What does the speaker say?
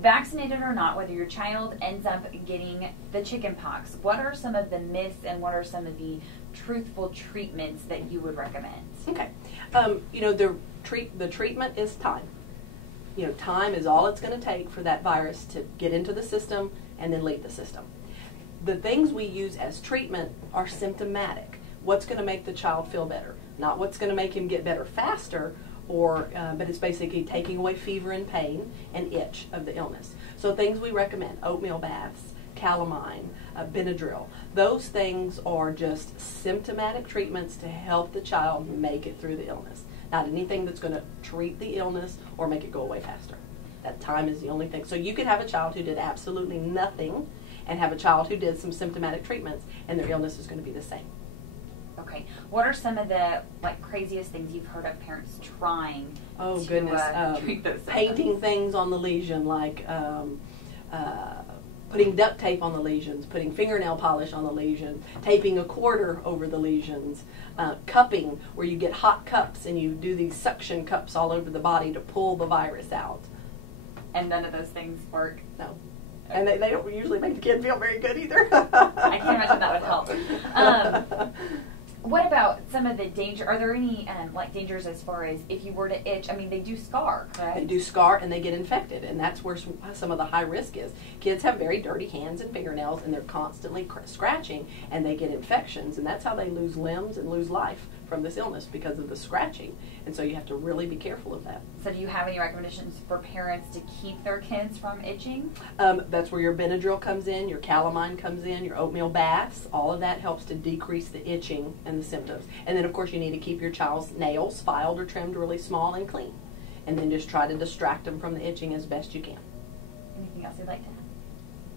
vaccinated or not, whether your child ends up getting the chicken pox, what are some of the myths and what are some of the truthful treatments that you would recommend? Okay. You know, the treatment is time. You know, time is all it's going to take for that virus to get into the system and then leave the system. The things we use as treatment are symptomatic. What's going to make the child feel better? Not what's going to make him get better faster, but it's basically taking away fever and pain and itch of the illness. So things we recommend: oatmeal baths, calamine, Benadryl. Those things are just symptomatic treatments to help the child make it through the illness. Not anything that's going to treat the illness or make it go away faster. That time is the only thing. So you could have a child who did absolutely nothing and have a child who did some symptomatic treatments, and their illness is going to be the same. Okay. What are some of the craziest things you've heard of parents trying Oh, to goodness. treat those symptoms? Painting things on the lesion, like putting duct tape on the lesions, putting fingernail polish on the lesion, taping a quarter over the lesions, cupping, where you get hot cups and you do these suction cups all over the body to pull the virus out. And none of those things work? No. And they don't usually make the kid feel very good either. I can't imagine that would help. What about some of the danger? Are there any dangers as far as if you were to itch? I mean, they do scar, correct? They do scar and they get infected, and that's where some of the high risk is. Kids have very dirty hands and fingernails, and they're constantly scratching, and they get infections, and that's how they lose limbs and lose life from this illness, because of the scratching. And so you have to really be careful of that. So do you have any recommendations for parents to keep their kids from itching? That's where your Benadryl comes in, your calamine comes in, your oatmeal baths. All of that helps to decrease the itching and the symptoms. And then, of course, you need to keep your child's nails filed or trimmed really small and clean. And then just try to distract them from the itching as best you can. Anything else you'd like to add?